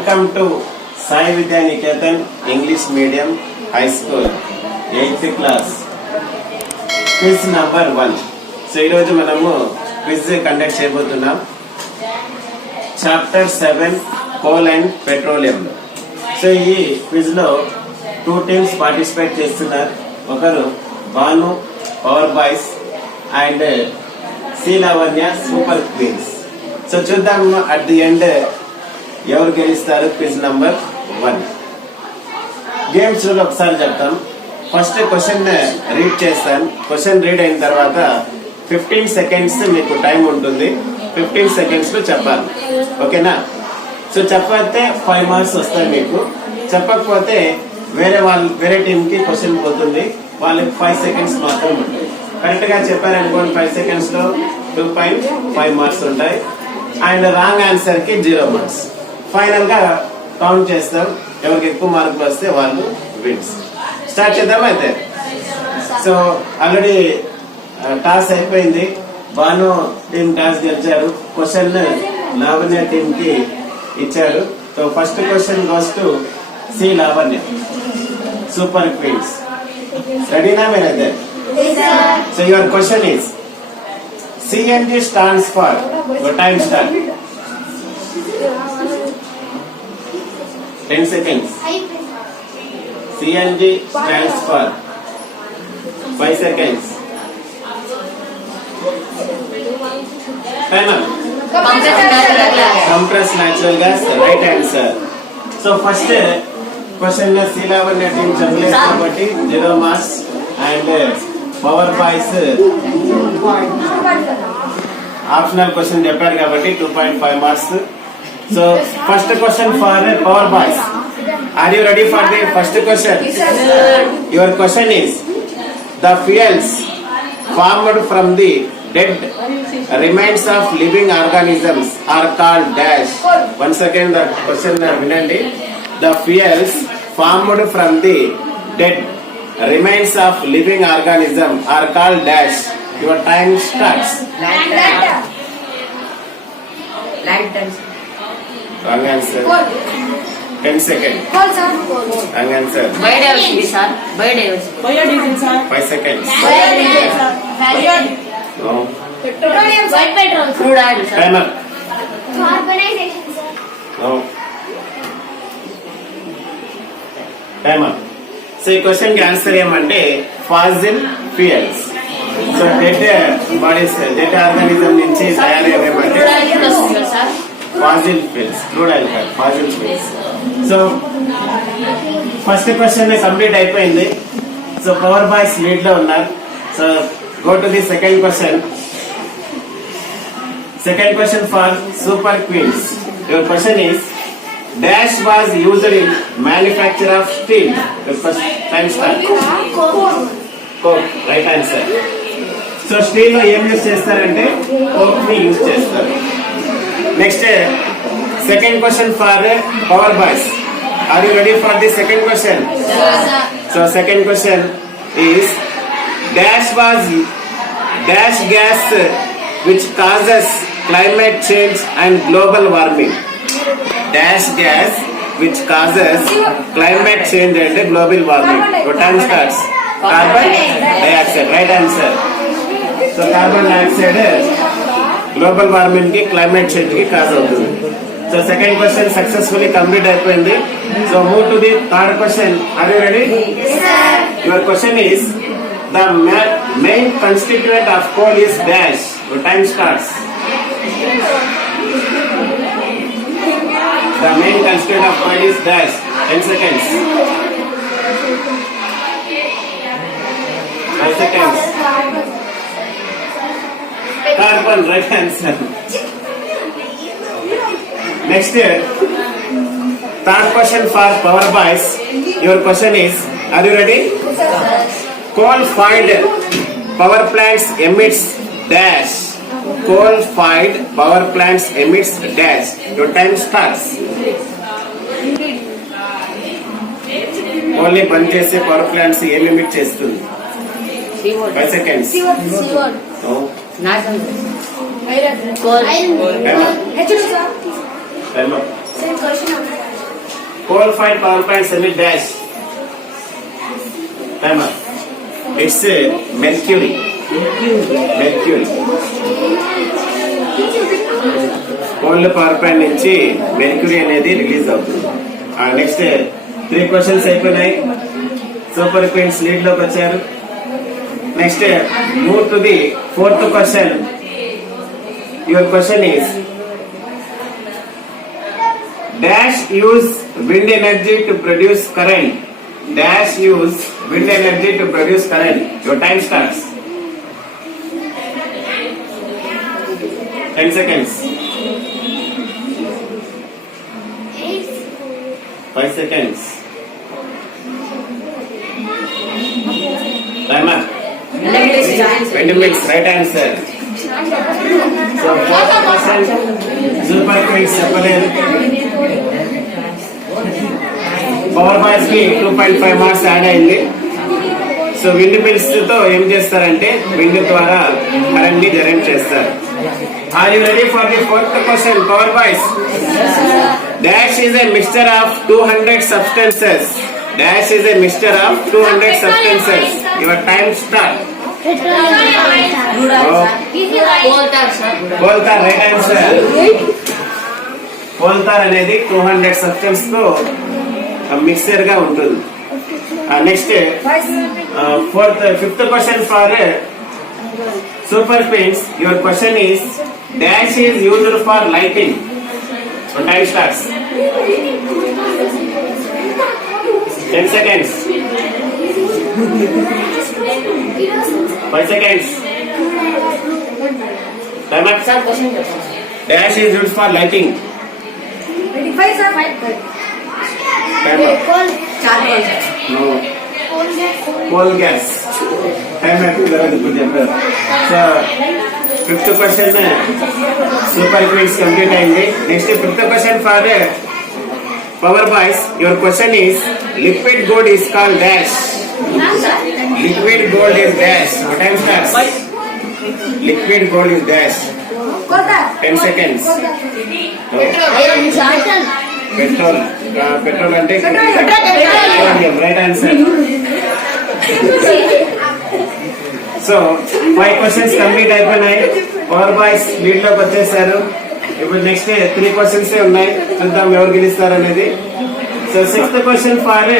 Welcome to Sai Vidya Niketan English Medium High School 8th class quiz number 1. So ఈరోజు మనము quiz conduct చేయబోతున్నాం chapter 7 coal and petroleum. So ఈ quiz లో 2 teams participate చేస్తున్నారు. ఒకరు Bhanu power boys and C Lavanya super queens. So చూద్దాం at the end ఎవరు గెలుస్తారు. క్విజ్ నంబర్ 1 గేమ్స్ రూల్ ఒకసారి చెప్తాం. ఫస్ట్ క్వశ్చన్ రీడ్ చేస్తాను. క్వశ్చన్ రీడ్ అయిన తర్వాత 15 సెకండ్స్ మీకు టైం ఉంటుంది. 15 సెకండ్స్ లో చెప్పాలి. ఓకేనా? సో చెప్పకపోతే 5 మార్క్స్ వస్తాయి మీకు. చెప్పకపోతే వేరే టీమ్ కి క్వశ్చన్ పోతుంది. వాళ్ళకి 5 సెకండ్స్ మాత్రం ఉంటుంది. కరెక్ట్ గా చెప్పారనుకోండి 5 సెకండ్స్ లో 2.5 మార్క్స్ ఉంటాయి. అండ్ రాంగ్ ఆన్సర్ కి 0 మార్క్స్. ఫైనల్ గా కౌంట్ చేస్తాం. ఎవరికి ఎక్కువ మార్కులు వస్తే వాళ్ళు విన్స్. స్టార్ట్ చేద్దాం అయితే. సో ఆల్రెడీ టాస్ అయిపోయింది. భాను టీమ్ టాస్ గెలిచారు. క్వశ్చన్ లావణ్య టీమ్ కి ఇచ్చారు. So first question goes to C Lavanya super queens. రెడీనా మీరైతే? So your question is CNG stands for, your time start. 10 seconds. CNG stands for 5 seconds. Time up. Compressed natural gas, right answer. So first question C Lavanya team చెప్పలేదు కాబట్టి 0 marks and power boys optional question చెప్పారు కాబట్టి 2.5 marks. So first question for power boys. Are you ready for the first question? Your question is the fuels formed from the dead remains of living organisms are called dash. One second the question వినండి. The fuels formed from the dead remains of living organism are called dash. Your time starts. Wrong answer. 10 seconds. Wrong answer. Biodiversity, sir. Biodiversity, sir. 5 seconds. Biodiversity, sir. No. Petroleum, white petrol, crude oil, sir. Time up. Carbonization, sir. No. Time up. So ఈ question కి answer ఏమంటే fossil fuels. So dead bodies dead organism నుంచి తయారయ్యేమంటే fossil fuels. Crude oil కాదు, fossil fuels. So first question complete అయిపోయింది. So power boys lead లో ఉన్నారు. So go to the second question. Second question for super queens. Your question is dash was used in manufacture of steel. The first time start. Coke. Right answer. So steel లో ఏం యూజ్ చేస్తారంటే coke ని use చేస్తారు. Next second question for power boys. Are you ready for the second question? So second question is dash gas which causes climate change and global warming. Dash gas which causes climate change and global warming. Your time starts. Carbon dioxide. Right answer. So carbon dioxide global warming ki climate change ki cause avutundi. So second question successfully complete అయిపోయింది. So move to the third question. Are you ready? Yes, sir. Your question is the main constituent of coal is dash. Your time starts. The main constituent of coal is dash. 10 seconds. 5 seconds. Carbon. Right answer. Next, third question for power boys. Your question is, are you ready? Coal-fired power plants emits dash. Coal-fired power plants emits dash. Your time starts. Only బంద్ చేసే power plants ఏం ఎమిట్ చేస్తుంది? 5 seconds. No. Time up. coal-fired power plants emit dash. Timer. It's mercury. Mercury. Coal power plant నుంచి మెర్క్యూరీ అనేది రిలీజ్ అవుతుంది. నెక్స్ట్ 3 క్వశ్చన్స్ అయిపోయినాయి. Super queens lead లోకి వచ్చారు. Next move to the 4th question. Your question is dash use wind energy to produce current. Dash use wind energy to produce current. Your time starts. 10 seconds. 5 seconds. Timer. 20 minutes. Right answer. So 4% super quiz చెప్పలేదు. Power boys కి 2.5 marks add అయింది. So wind mills తో ఏం చేస్తారంటే విండ్ ద్వారా కరెంట్ ని జనరేట్ చేస్తారు. Are you ready for the 4th question, power boys? Dash is a mixture of 200 substances. Dash is a mixture of 200 substances. Your time start. Coal tar, right answer. Coal tar అనేది 200 substance తో మిక్సర్ గా ఉంటుంది. Next 5th question for super paints. Your question is dash is used for lighting. So time starts. 10 seconds. 5 seconds. Time up. Dash is used for lighting. 25 sir. Time up. No. Coal gas. Time up. So 5th question super quiz complete అయింది. Next 5th question for power boys. Your question is liquid gold is called dash. Liquid gold is dash. What time starts? Liquid gold is dash. 10 seconds. Petrol. Petrol అంటే right answer. So 5 questions complete అయిపోయినాయి. Power boys lead లోకి వచ్చేసారు. ఇప్పుడు నెక్స్ట్ 3 క్వశ్చన్స్ ఉన్నాయి. చూద్దాం ఎవరు గెలుస్తారు అనేది. So 6th question for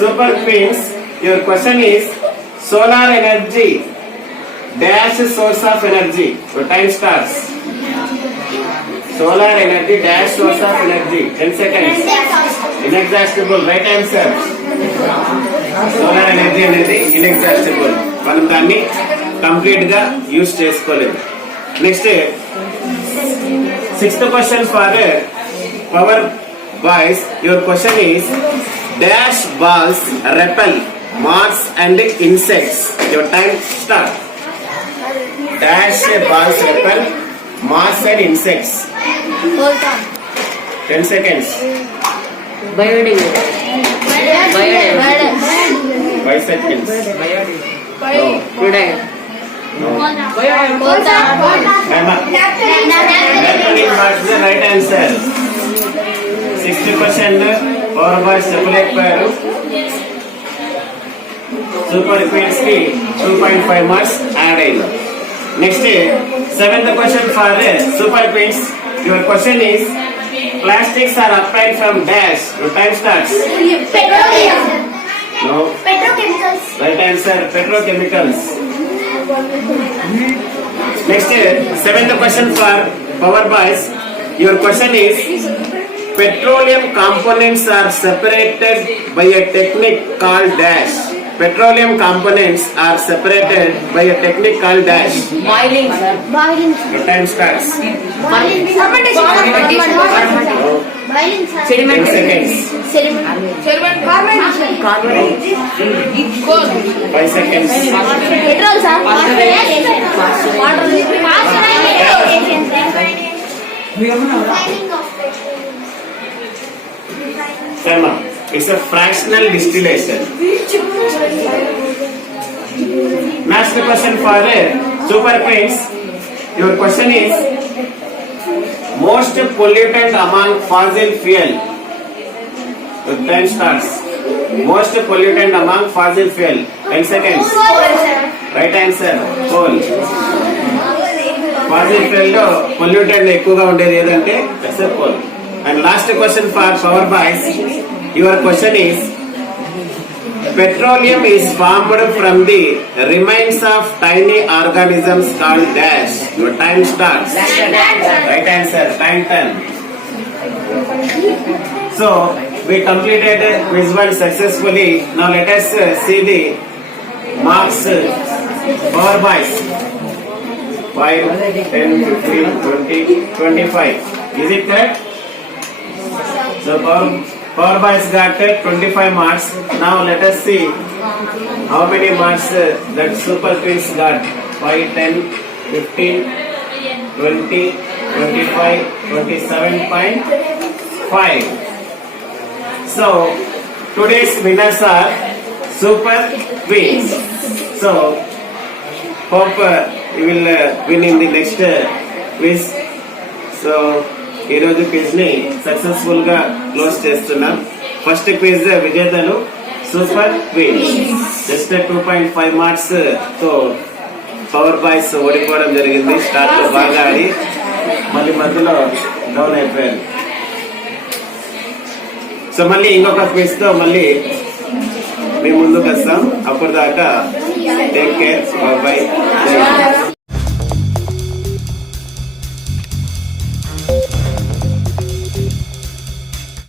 super queens. Your question is solar energy dash source of energy. Your time starts. Solar energy dash source of energy. 10 seconds. Inexhaustible. Right answer. Solar energy అనేది inexhaustible. మనం దాన్ని complete గా use చేసుకోలేదు. Next 6th question for power boys. Your question is dash balls repel moths and insects. Your time start. Dash balls repel moths and insects. 10 seconds. 5 seconds. No. The right answer. 6th question power boys చెప్పలేకపోయారు. Super queens కి 2.5 marks add అయ్యింది. Next 7th question for super queens. Your question is plastics are obtained from dash. Your time starts. Petroleum. No. Petrochemicals. Right answer. Petrochemicals. Next 7th question for power boys. Your question is petroleum components are separated by a technique called dash. Petroleum components are separated by a technique called dash. Boiling, sir. Boiling, sir. Your time starts. Boiling. Fermentation. Boiling, sir. 10 seconds. Sediment. Carbonation. 5 seconds. Petrol, sir. Water. Time up. It's a fractional distillation. Next question for super queens. Your question is Most pollutant among fossil fuel. The time starts. Most pollutant among fossil fuel. 10 seconds. Right answer. Coal. Fossil fuel లో పొల్యూటెంట్ ఎక్కువగా ఉండేది ఏదంటే coal. And last question for power boys. Your question is petroleum is formed from the remains of tiny organisms called dash. Your time starts. Right answer. Time 10. So we completed quiz 1 successfully. Now let us see the marks. Power boys 5, 10, 15, 20, 25. Is it correct? So power boys got 25 marks. Now let us see how many marks that super twins got. 5, 10, 15, 20, 25, 27.5. So today's winners are super twins. So hope you will win in the next quiz. So ఈ రోజు క్విజ్ ని సక్సెస్ఫుల్ గా close చేస్తున్నాం. First quiz విజేతలు super queens. Just 2.5 marks తో power boys ఓడిపోవడం జరిగింది. స్టార్ట్ లో బాగా ఆడి మళ్ళీ మధ్యలో డౌన్ అయిపోయారు. సో మళ్ళీ ఇంకొక క్విజ్ తో మళ్ళీ మేము ముందుకు వస్తాం. అప్పటిదాకా టేక్ కేర్. బై.